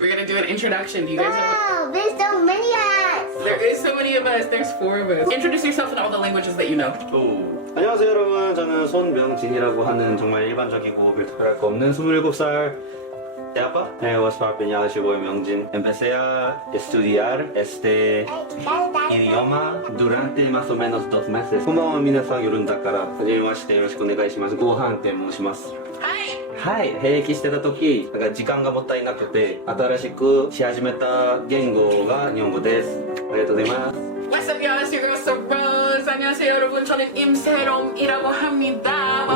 We're gonna do an introduction. Do you guys Wow, there's so many us. There is so many of us. There's 4 of us. Introduce yourself in all the languages that you know. 안녕하세요 여러분, 저는 손명진이라고 하는 정말 일반적이고 별탈 거 없는 27살 대학과 what's poppin', ya, yo soy Myoungjin. Empecé a estudiar este idioma durante más o menos 2 meses. こんばんは皆さん、夜だからはじめましてよろしくお願いします。ご飯って申します。はい、兵役してた時、なんか時間がもったいなくて新しくし始めた言語が日本語です。ありがとうございます。What's up, y'all? It's your girl Cerose. 안녕하세요, 여러분. 저는 임세롬이라고 합니다.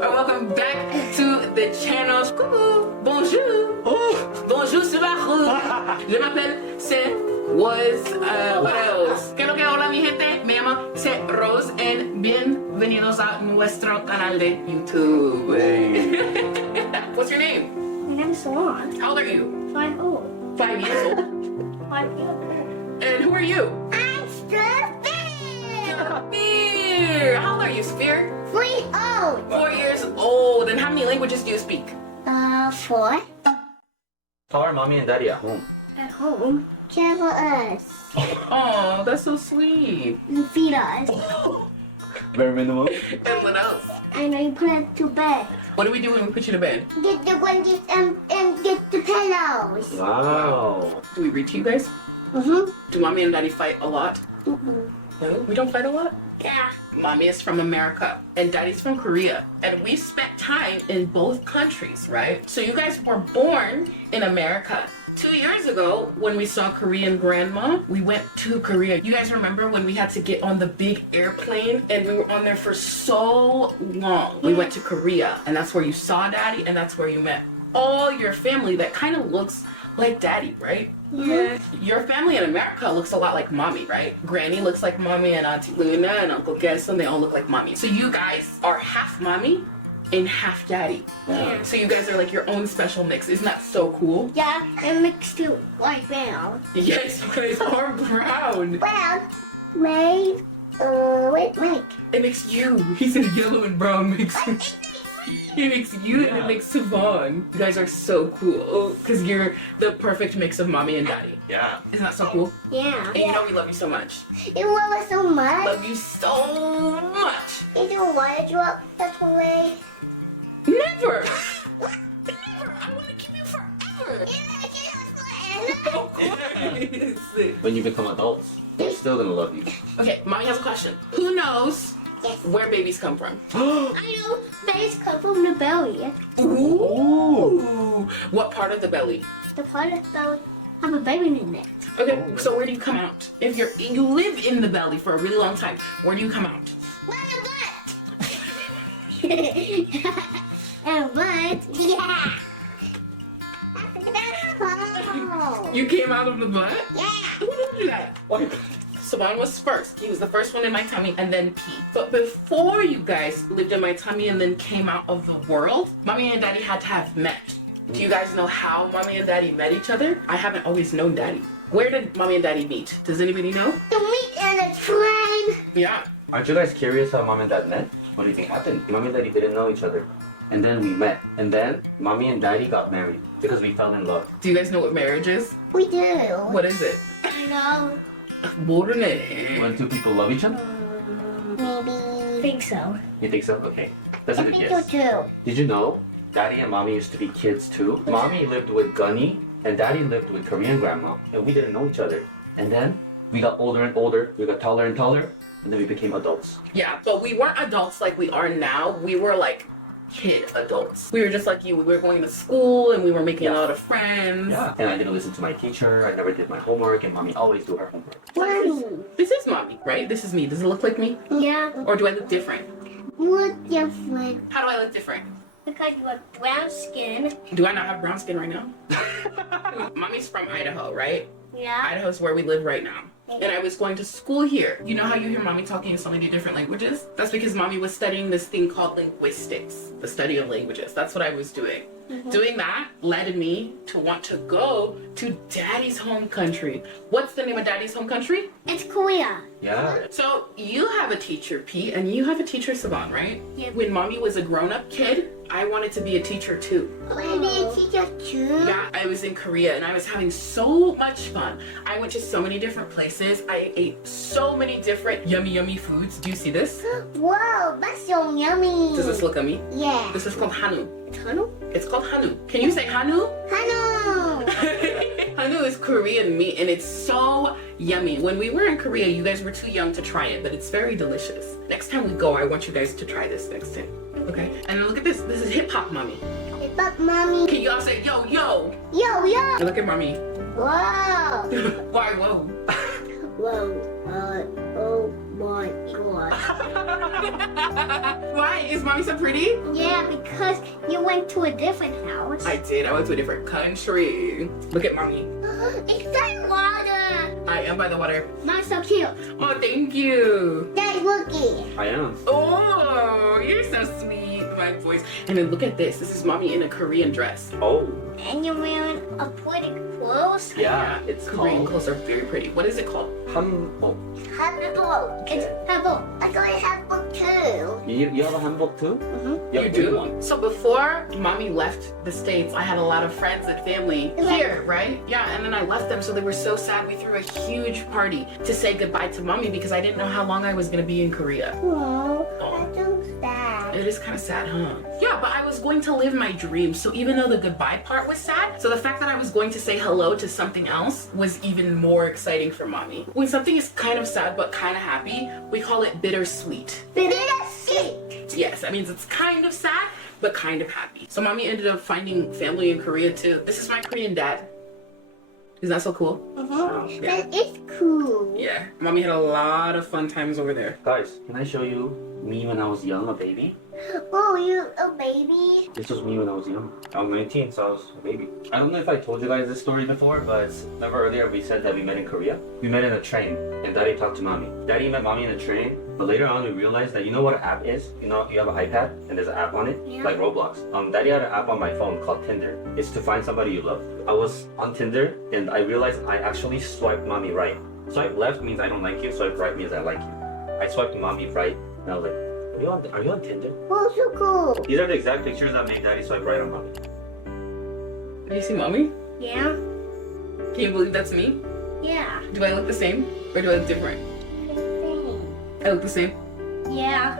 Welcome back to the channel. Coucou, bonjour. Bonjour, c'est Je m'appelle Cerose. What else? ¿Qué es lo que hola, mi gente? Me llamo Cerose and bienvenidos a nuestro canal de YouTube. What's your name? My name's Salon. How old are you? 5 old. 5 years old. 5 years old. And who are you? I'm Sophia. Sphere. How old are you, Sphere? 3 old. 4 years old. And how many languages do you speak? 4. How are mommy and daddy at home? At home. Care for us. Oh, that's so sweet. You feed us. Very minimum. And what else? And then you put us to bed. What do we do when we put you to bed? Get the onesies and get the pillows. Wow. Do we read to you guys? Mm-hmm. Do mommy and daddy fight a lot? Mm-hmm. No, we don't fight a lot. Yeah. Mommy is from America and daddy's from Korea. And we spent time in both countries, right? So you guys were born in America. 2 years ago, when we saw Korean grandma, we went to Korea. You guys remember when we had to get on the big airplane and we were on there for so long? We went to Korea and that's where you saw daddy and that's where you met all your family that kind of looks like daddy, right? Yeah. Your family in America looks a lot like mommy, right? Granny looks like mommy and Auntie Luna and Uncle Gerson, they all look like mommy. So you guys are half mommy and half daddy. Yeah. So you guys are like your own special mix. Isn't that so cool? Yeah, it mixed it white brown. Yes, you guys are brown. Brown. Wait. Wait, Mike. It makes you. He said yellow and brown makes It makes you and it makes Savon. You guys are so cool because you're the perfect mix of mommy and daddy. Yeah. Isn't that so cool? Yeah. And you know we love you so much. You love us so much. Love you so much. You don't want to drop that away. Never. Never. I want to keep you forever. Of course. When you become adults, they're still gonna love you. Okay, mommy has a question. Who knows Yes. where babies come from? I know. Babies come from the belly. Ooh. What part of the belly? The part of the belly have a baby in it. Okay, so where do you come out? If you live in the belly for a really long time, where do you come out? And what? Yeah. You came out of the butt? Yeah. Who told you that? Saban was first. He was the first one in my tummy and then Pete. But before you guys lived in my tummy and then came out of the world, mommy and daddy had to have met. Do you guys know how mommy and daddy met each other? I haven't always known daddy. Where did mommy and daddy meet? Does anybody know? The meat and the train. Yeah. Aren't you guys curious how mom and dad met? What do you think happened? Mommy and daddy didn't know each other. And then we met. And then mommy and daddy got married because we fell in love. Do you guys know what marriage is? We do. What is it? I know. 모르네. When 2 people love each other? Maybe. Think so. You think so? Okay. That's a I good think so guess. too. Did you know daddy and mommy used to be kids too? Mommy lived with Gunny and daddy lived with Korean grandma. And we didn't know each other. And then we got older and older. We got taller and taller. And then we became adults. Yeah, but we weren't adults like we are now. We were like kid adults. We were just like you. We were going to school and we were making a lot of friends. Yeah. And I didn't listen to my teacher. I never did my homework. And mommy always do her homework. Mommy. This is mommy, right? This is me. Does it look like me? Yeah. Or do I look different? You look different. How do I look different? Because you have brown skin. Do I not have brown skin right now? Mommy's from Idaho, right? Yeah. Idaho's where we live right now. And I was going to school here. You know how you hear mommy talking in so many different languages? That's because mommy was studying this thing called linguistics, the study of languages. That's what I was doing. Doing that led me to want to go to daddy's home country. What's the name of daddy's home country? It's Korea. Yeah. So you have a teacher, Pete, and you have a teacher, Saban, right? Yeah. When mommy was a grown-up kid, I wanted to be a teacher too. Maybe a teacher too. Yeah, I was in Korea and I was having so much fun. I went to so many different places. I ate so many different yummy foods. Do you see this? Whoa, that's so yummy. Does this look yummy? Yeah. This is called hanu. Hanu? It's called hanu. Can you say hanu? Hanu. Hanu is Korean meat and it's so yummy. When we were in Korea, you guys were too young to try it, but it's very delicious. Next time we go, I want you guys to try this next time. Okay? And then look at this. This is hip hop mommy. Hip hop mommy. Can you all say yo yo? Yo, yo. Look at mommy. Whoa. Why whoa? Whoa. Oh my god. Why? Is mommy so pretty? Yeah, because you went to a different house. I did. I went to a different country. Look at mommy. It's by water. I am by the water. Mom's so cute. Oh, thank you. Daddy, looky. I am. Oh, you're so sweet, my boys. And then look at this. This is mommy in a Korean dress. Oh. And you're wearing a pretty clothes. Yeah, it's Korean called clothes are very pretty. What is it called? hanbok. Hanbok. It's hanbok. I got a hanbok too. You have a hanbok too? Mm-hmm. Yeah, You which do? one? So before mommy left the States, I had a lot of friends and family here, right? Yeah, and then I left them, so they were so sad. We threw a huge party to say goodbye to mommy because I didn't know how long I was gonna be in Korea. Oh, that's so sad. It is kind of sad, huh? Yeah, but I was going to live my dream. So even though the goodbye part was sad, so the fact that I was going to say hello to something else was even more exciting for mommy. When something is kind of sad but kind of happy, we call it bittersweet. Bittersweet. Yes, that means it's kind of sad but kind of happy. So mommy ended up finding family in Korea too. This is my Korean dad. Isn't that so cool? Mm-hmm. Yeah. That is cool. Yeah, mommy had a lot of fun times over there. Guys, can I show you me when I was young, a baby? Oh, you a baby? This was me when I was young. I was 19, so I was a baby. I don't know if I told you guys this story before, but remember earlier we said that we met in Korea? We met in a train, and Daddy talked to Mommy. Daddy met Mommy in a train, but later on we realized that you know what an app is? You know, you have an iPad, and there's an app on it, Yeah. like Roblox. Daddy had an app on my phone called Tinder. It's to find somebody you love. I was on Tinder, and I realized I actually swiped Mommy right. Swipe left means I don't like you, swipe right means I like you. I swiped Mommy right, and I was like, are you on Tinder? Oh, so cool. These are the exact pictures that made Daddy swipe right on Mommy. Did you see mommy? Yeah? Can you believe that's me? Yeah. Do I look the same or do I look different? I look the same. Yeah.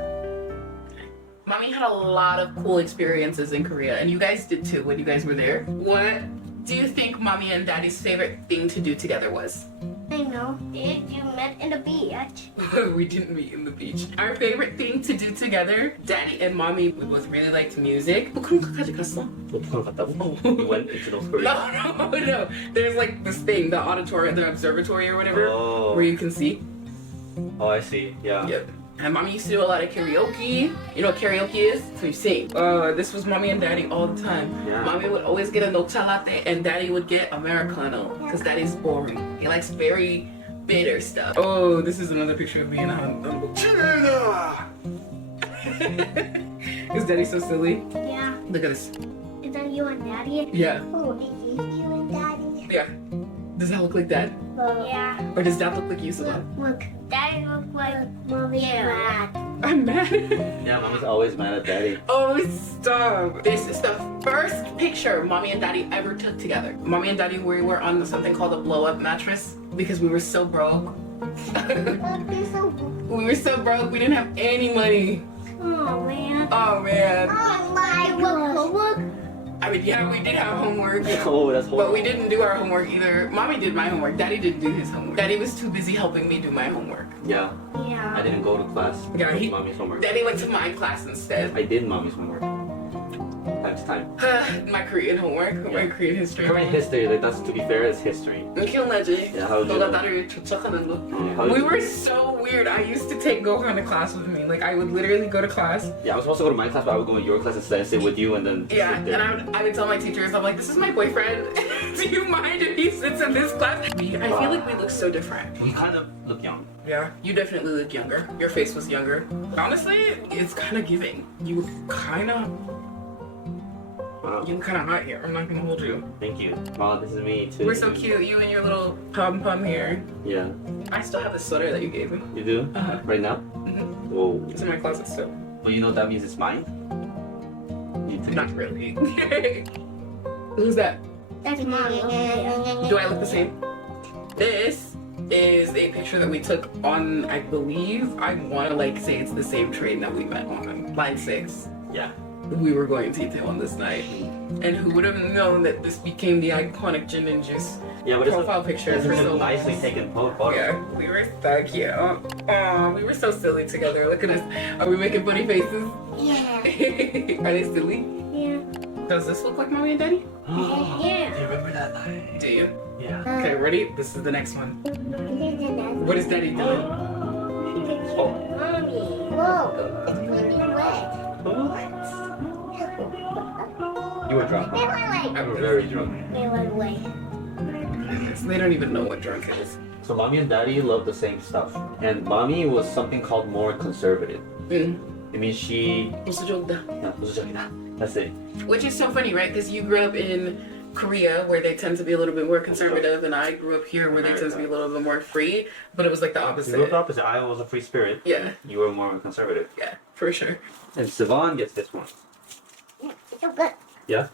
Mommy had a lot of cool experiences in Korea, and you guys did too when you guys were there. What do you think mommy and daddy's favorite thing to do together was? I know. Did you met in the beach? We didn't meet in the beach. Our favorite thing to do together, daddy and mommy, we both really liked music. 북한까지 갔어? 북한 갔다고? You went into North Korea? No. There's like this thing, the auditorium, the observatory or whatever, Oh. where you can see. Oh, I see. Yeah. Yep. And mommy used to do a lot of karaoke. You know what karaoke is? So you sing. This was mommy and daddy all the time. Yeah. Mommy would always get a nocha latte and daddy would get Americano because daddy's boring. He likes very bitter stuff. Oh, this is another picture of me and Hanbok. Is daddy so silly? Yeah. Look at this. Is that you and daddy? Yeah. Oh, is this you and daddy? Yeah. Does that look like dad? Yeah. Or does dad look like you, Saban? Look, daddy looks like mommy's mad. I'm mad. Yeah, Mommy's always mad at Daddy. Oh, stop. This is the first picture mommy and daddy ever took together. Mommy and daddy, we were on something called a blow-up mattress because we were so broke. We were so broke, we didn't have any money. Oh, man. Oh, man. Oh, my homework. I mean, yeah, we did have homework. Oh, that's horrible. But we didn't do our homework either. Mommy did my homework. Daddy didn't do his homework. Daddy was too busy helping me do my homework. Yeah, I Yeah. didn't go to class. Yeah, I did he- Mommy's homework. Daddy went to my class instead. I did Mommy's homework. Time to time. My Korean homework, my Korean history. Korean history, like that's to be fair, is history. 기억나지? Yeah, how did you 너가 know? 나를 조작하는 거. How did We you- were so weird. I used to take Gohan to class with me. Like I would literally go to class. Yeah, I was supposed to go to my class, but I would go to your class instead and sit with you and then Yeah, sit there. and I would tell my teachers, I'm like, this is my boyfriend. Do you mind if he sits in this class? I feel like we look so different. We kind of look young. Yeah, you definitely look younger. Your face was younger. Honestly, it's kind of giving. You kind of hot here. I'm not gonna hold you. Thank you. Wow, this is me too. We're so cute. You and your little pom pom here. Yeah. I still have the sweater that you gave me. You do? Uh-huh. Right now? Mhm. Whoa. It's in my closet still. But you know what that means it's mine? You today. Not really. Who's that? That's mom. Do I look the same? This is a picture that we took on, I believe, I want to like say it's the same train that we met on, line 6. Yeah. We were going to Itaewon this night. And who would have known that this became the iconic Jin Juice Yeah, but profile picture it's for a so long. nicely taken photo. Yeah, we were so cute. Aw, we were so silly together. Look at us. Are we making funny faces? Yeah. Are they silly? Yeah. Does this look like mommy and daddy? Yeah. Do you remember that night? Do you? Yeah. Okay, ready? This is the next one. What is daddy doing? Oh. Mommy. Whoa. It's gonna be wet. You were drunk. Wait, wait, I was very drunk. wait. They don't even know what drunk is. So mommy and daddy love the same stuff. And mommy was something called more conservative. It means she... 무슨 좋다. Yeah, 보수적이다. That's it. Which is so funny, right? Because you grew up in Korea, where they tend to be a little bit more conservative, and I grew up here, where they tend to be a little bit more free. But it was like the You opposite. were the opposite. I was a free spirit. Yeah, You were more conservative. yeah, for sure. And Sivan gets this one. Yeah, it's so good. Yeah?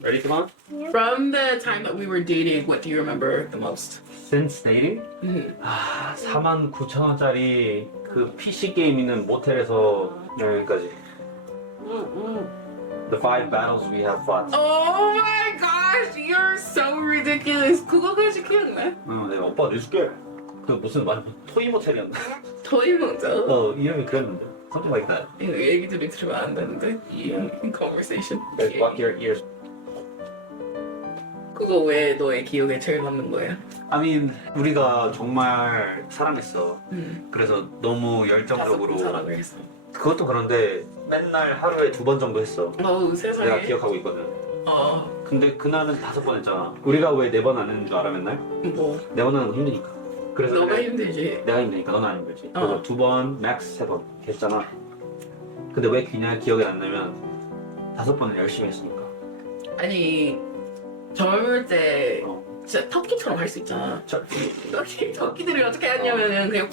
Ready, Sivan? From the time that we were dating, what do you remember the most? Since dating? Mhm. 49,000원짜리 그 PC 게임 있는 모텔에서 여기까지. The 5 battles we have fought. Oh my gosh, you're so ridiculous. 그거까지 기억나? 응, 내가 오빠 내줄게. 그 무슨 토이 모텔이었나? 토이 먼저. 이름이 그랬는데. Something like that. 이거 얘기들이 들으면 안 되는데 이 conversation. Like, block your ears. 그거 왜 너의 기억에 제일 남는 거야? I mean, 우리가 정말 사랑했어. 그래서 너무 5번 열정적으로. 사랑을 했어. 그것도 그런데 맨날 하루에 2번 정도 했어. 어우 내가 세상에. 기억하고 있거든. 어, 근데 그날은 5번 했잖아. 우리가 왜 4번 안 했는 줄 알아 맨날? 뭐 4번 하는 거 힘드니까. 그래서 너가 내가- 힘들지. 내가 힘드니까 너는 안 힘들지. 그래서 어. 2번, 맥스 3번 했잖아. 근데 왜 그냥 기억이 안 나면 5번을 열심히 했으니까. 아니 젊을 때 어. 진짜 터키처럼 할 수 있잖아. 저, 터키들이 어떻게 하냐면은 그냥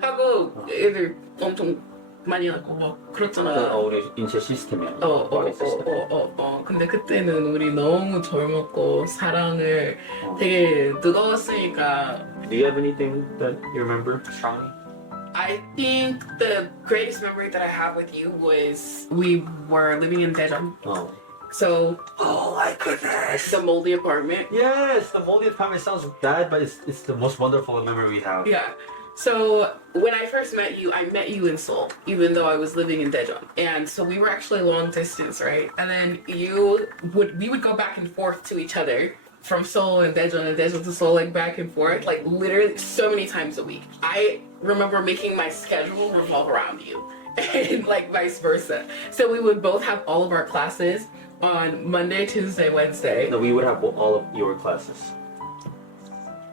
하고 애들 엄청 많이 하고 막 그렇잖아. 우리 인체 시스템이야. 머리 시스템. 근데 그때는 우리 너무 젊었고 사랑을 어. 되게 뜨거웠으니까. Do you have anything that you remember strongly? I think the greatest memory that I have with you was we were living in Daejeon. 어. So Oh my goodness. the moldy apartment. Yes, the moldy apartment sounds bad, but it's the most wonderful memory we have. Yeah. So when I first met you in Seoul, even though I was living in Daejeon. And so we were actually long distance, right? And then we would go back and forth to each other from Seoul and Daejeon to Seoul, like back and forth, like literally so many times a week. I remember making my schedule revolve around you and like vice versa. So we would both have all of our classes on Monday, Tuesday, Wednesday. No, we would have all of your classes.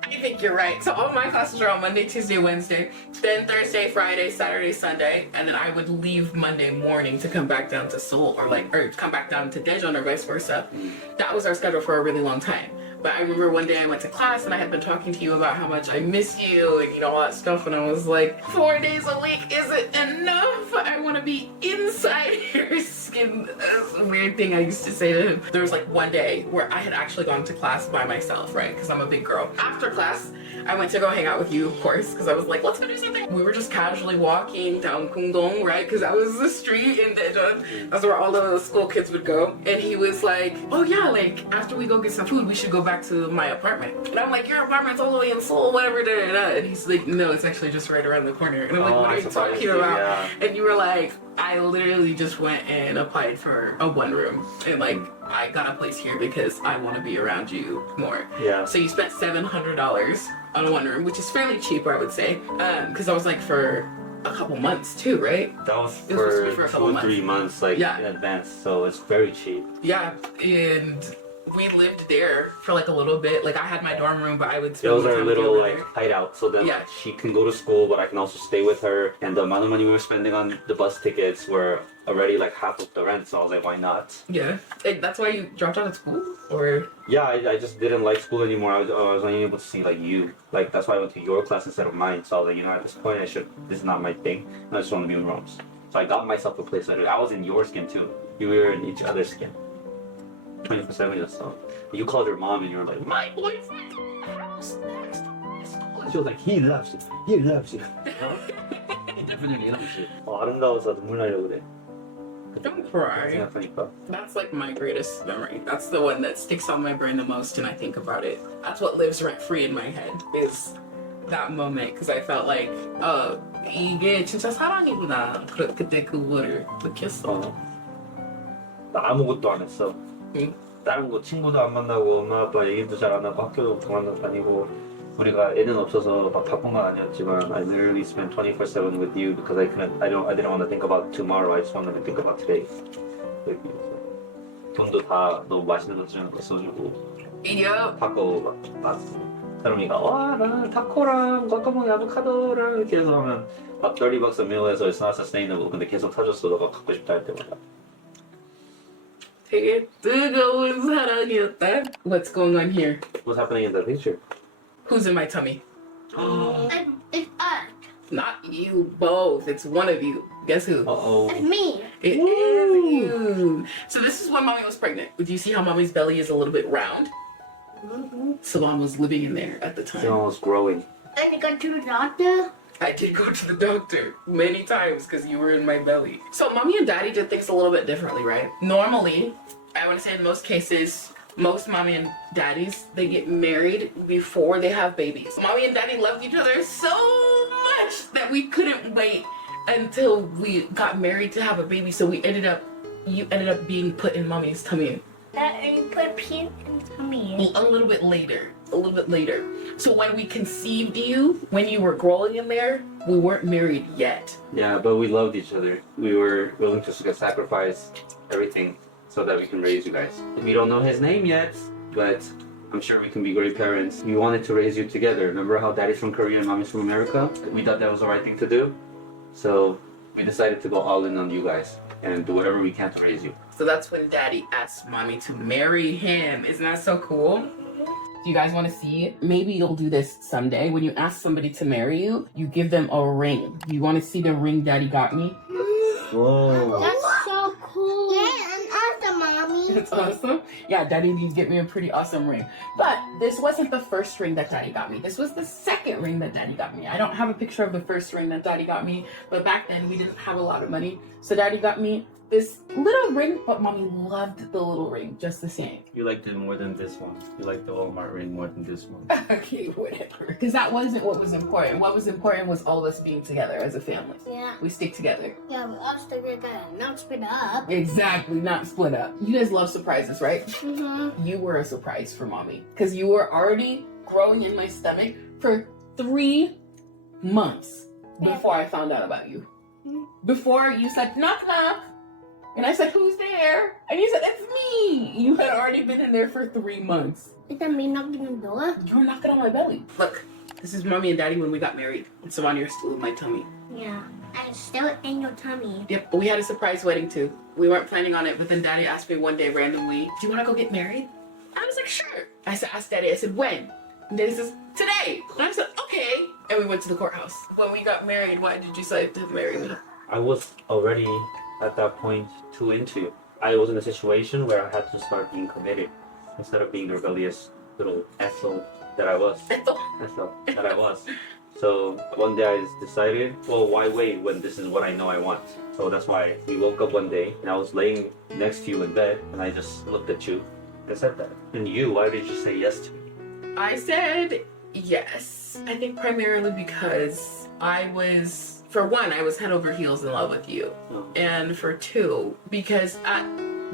I think you're right. So all my classes are on Monday, Tuesday, Wednesday, then Thursday, Friday, Saturday, Sunday, and then I would leave Monday morning to come back down to Seoul or come back down to Daejeon or vice versa. That was our schedule for a really long time. But I remember one day I went to class and I had been talking to you about how much I miss you and all that stuff, and I was like, 4 days a week isn't enough. I want to be inside your skin. That's a weird thing I used to say to him. There was like one day where I had actually gone to class by myself, right? Because I'm a big girl. After class, I went to go hang out with you, of course, because I was like, let's go do something. We were just casually walking down Kungdong, right? Because that was the street in Daejeon. That's where all the school kids would go. And he was like, oh yeah, like after we go get some food, we should go back to my apartment. And I'm like, your apartment's all the way in Seoul, whatever, da da da. And he's like, no, it's actually just right around the corner. And I'm like, what are you talking about? Yeah. And you were like, I literally just went and applied for a 1 room. And like, I got a place here because I want to be around you more. Yeah. So you spent $700 on a 1 room, which is fairly cheap, I would say. Because I was like for a couple months too, right? That was It was supposed to be for for a couple 2 or months. 3 months, like Yeah. in advance, so it's very cheap. Yeah, and we lived there for like a little bit. Like I had my dorm room, but I would It spend was more our time with you little over like there. hideout, so then Yeah. like, she can go to school, but I can also stay with her. And the amount of money we were spending on the bus tickets were already like half of the rent, so I was like, why not? Yeah, and that's why you dropped out of school, or Yeah, I just didn't like school anymore. I was only able to see like you. Like that's why I went to your class instead of mine. So I was like, at this point, this is not my thing. I just want to be in rooms. So I got myself a place later. I was in your skin too. You were in each other's skin. 24/7. You called your mom and you were like, my boyfriend in the house next to my school. She was like, he loves you. He loves you. He definitely loves you. 아름다워서 눈물 나려고 그래. Don't cry. 생각하니까. That's like my greatest memory. That's the one that sticks on my brain the most and I think about it. That's what lives rent free in my head is that moment because I felt like, 이게 진짜 사랑이구나. 그때 그거를 느꼈어. 나 아무것도 안 했어. 응? 다른 거 친구도 안 만나고 엄마 아빠 얘기도 잘 안 하고 학교도 그만 다니고 우리가 애는 없어서 막 바쁜 건 아니었지만 I literally spent 24/7 with you because I didn't want to think about tomorrow. I just wanted to think about today. 돈도 다 너무 맛있는 거 써주고 Yup. 타코 맛있어. 사람이가 와 나는 타코랑 과카몽 아보카도랑 이렇게 해서 하면 막 $30 a meal에서 it's not sustainable. 근데 계속 사줬어 너가 갖고 싶다 할 때마다. 되게 뜨거운 사랑이었다. What's going on here? What's happening in the picture? Who's in my tummy? It's us. Not you both. It's one of you. Guess who? Uh-oh. It's me. It is you. So this is when mommy was pregnant. Do you see how mommy's belly is a little bit round? So mom was living in there at the time. It was growing. And you go to the doctor. I did go to the doctor many times because you were in my belly. So mommy and daddy did things a little bit differently, right? Normally, I would say in most cases, most mommy and daddies, they get married before they have babies. Mommy and daddy loved each other so much that we couldn't wait until we got married to have a baby. So you ended up being put in mommy's tummy And you put pink in tummy. a little bit later. So when we conceived you, when you were growing in there, we weren't married yet. Yeah, but we loved each other. We were willing to sacrifice everything so that we can raise you guys. We don't know his name yet, but I'm sure we can be great parents. We wanted to raise you together. Remember how daddy's from Korea and mommy's from America? We thought that was the right thing to do. So we decided to go all in on you guys and do whatever we can to raise you. So that's when daddy asked mommy to marry him. Isn't that so cool? Do you guys want to see it? Maybe you'll do this someday. When you ask somebody to marry you, you give them a ring. You want to see the ring daddy got me? Whoa. That's so cool. Yeah, and awesome, mommy. It's awesome. Yeah, daddy needs to get me a pretty awesome ring. But this wasn't the first ring that daddy got me. This was the second ring that daddy got me. I don't have a picture of the first ring that daddy got me, but back then we didn't have a lot of money. So daddy got me this little ring, but mommy loved the little ring just the same. You liked it more than this one. You liked the Walmart ring more than this one. Okay, whatever. Because that wasn't what was important. What was important was all of us being together as a family. Yeah. We stick together. Yeah, but us together, not split up. Exactly, not split up. You guys love surprises, right? Mm-hmm. You were a surprise for mommy. Because you were already growing in my stomach for 3 months before I found out about you. Before you said, knock, knock. And I said, who's there? And you said, it's me. You had already been in there for 3 months. Is that me knocking the door? You were knocking on my belly. Look, this is mommy and daddy when we got married. And Savannah, you're still in my tummy. Yeah. I'm still in your tummy. Yep, but we had a surprise wedding too. We weren't planning on it, but then daddy asked me one day randomly, do you want to go get married? I was like, sure. I asked daddy, I said, when? And daddy says, today. And I said, okay. And we went to the courthouse. When we got married, why did you decide to marry me? I was already at that point too into you. I was in a situation where I had to start being committed instead of being the rebellious little asshole that I was. Asshole that I was. So one day I just decided, well, why wait when this is what I know I want? So that's why we woke up one day and I was laying next to you in bed and I just looked at you and said that. And you, why did you say yes to me? I said yes. I think primarily because for one, I was head over heels in love with you. Oh. And for two, because at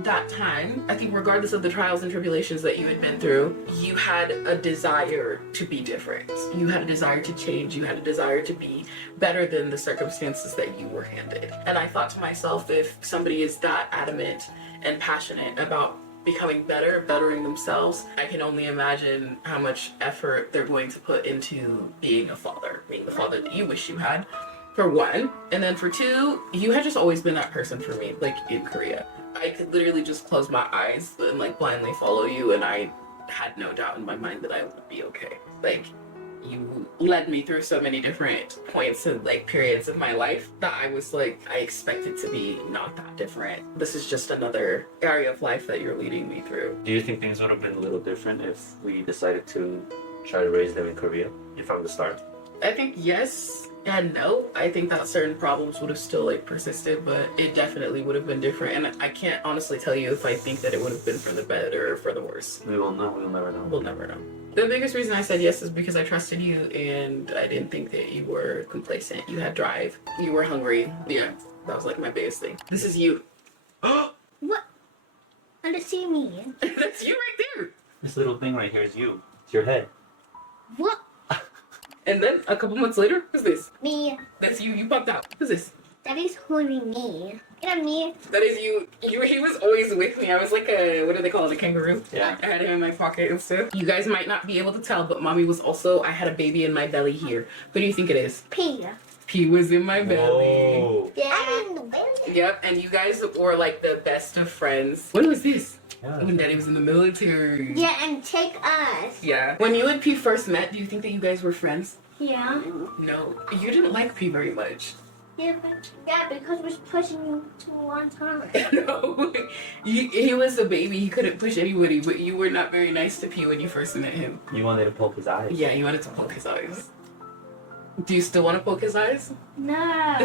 that time, I think regardless of the trials and tribulations that you had been through, you had a desire to be different. You had a desire to change. You had a desire to be better than the circumstances that you were handed. And I thought to myself, if somebody is that adamant and passionate about becoming better, bettering themselves, I can only imagine how much effort they're going to put into being the father that you wish you had, for one. And then for two, you had just always been that person for me, like in Korea. I could literally just close my eyes and like blindly follow you, and I had no doubt in my mind that I would be okay. Like, you led me through so many different points and like periods of my life that I was like, I expect it to be not that different. This is just another area of life that you're leading me through. Do you think things would have been a little different if we decided to try to raise them in Korea from the start? I think yes and no. I think that certain problems would have still like persisted, but it definitely would have been different. And I can't honestly tell you if I think that it would have been for the better or for the worse. We will know. We'll never know. We'll never know. The biggest reason I said yes is because I trusted you and I didn't think that you were complacent. You had drive. You were hungry. Yeah, that was like my biggest thing. This is you. What? How to see me? That's you right there. This little thing right here is you. It's your head. What? And then a couple months later, who's this? Me. That's you. You popped out. Who's this? Daddy's holding me. Get at me. That is you. He was always with me. I was like a, what do they call it, a kangaroo? Yeah. I had him in my pocket and stuff. You guys might not be able to tell, but mommy was also, I had a baby in my belly here. Who do you think it is? P. He was in my belly. Whoa. Yeah. I'm in the belly. Yep, and you guys were like the best of friends. When was this? Yeah. When Daddy was in the military. Yeah, and take us. Yeah. When you and P first met, do you think that you guys were friends? Yeah. No. You didn't like P very much. Yeah, because we're pushing you to one time. No. He was a baby. He couldn't push anybody, but you were not very nice to P when you first met him. You wanted to poke his eyes. Yeah, you wanted to poke his eyes. Do you still want to poke his eyes? No.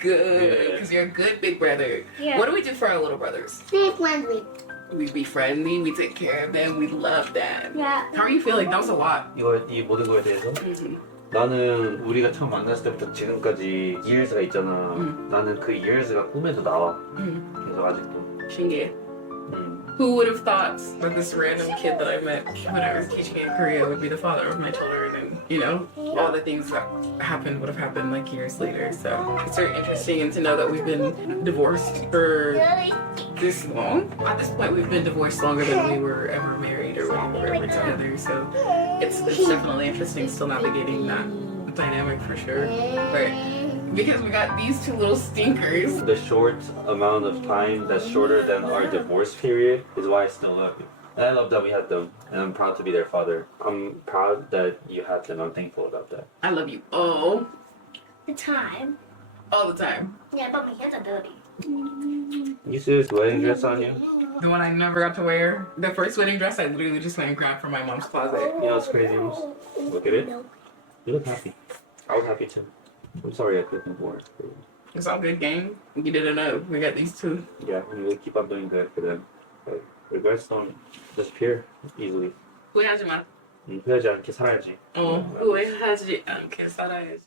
Good. Because you're a good big brother. Yeah. What do we do for our little brothers? Stay friendly. We be friendly, we take care of them, we love them. Yeah. How are you feeling? That was a lot. 이 모든 거에 대해서? Mm-hmm. 나는 우리가 처음 만났을 때부터 지금까지 years가 있잖아. 나는 그 years가 꿈에도 나와. 계속 아직도. 신기해. Who would have thought that this random kid that I met when I was teaching in Korea would be the father of my children, and you know, all the things that happened would have happened like years later. So it's very interesting, and to know that we've been divorced for this long. At this point, we've been divorced longer than we were ever married or when we were ever together. So it's definitely interesting still navigating that dynamic for sure. But because we got these two little stinkers. The short amount of time that's shorter than our divorce period is why I still love you. And I love that we had them, and I'm proud to be their father. I'm proud that you had them. I'm thankful about that. I love you all The time. the time. Yeah, but my hands are dirty. You see this wedding dress on you? The one I never got to wear. The first wedding dress I literally just went and grabbed from my mom's closet. You know what's crazy? Look at it. You look happy. I was happy too. I'm sorry I couldn't wear it for you. It's all good, gang. You didn't know. We got these two. Yeah, and we'll keep on doing good for them. But regrets don't disappear easily. 후회하지 마. 후회하지 않게 살아야지. 후회하지 않게 살아야지.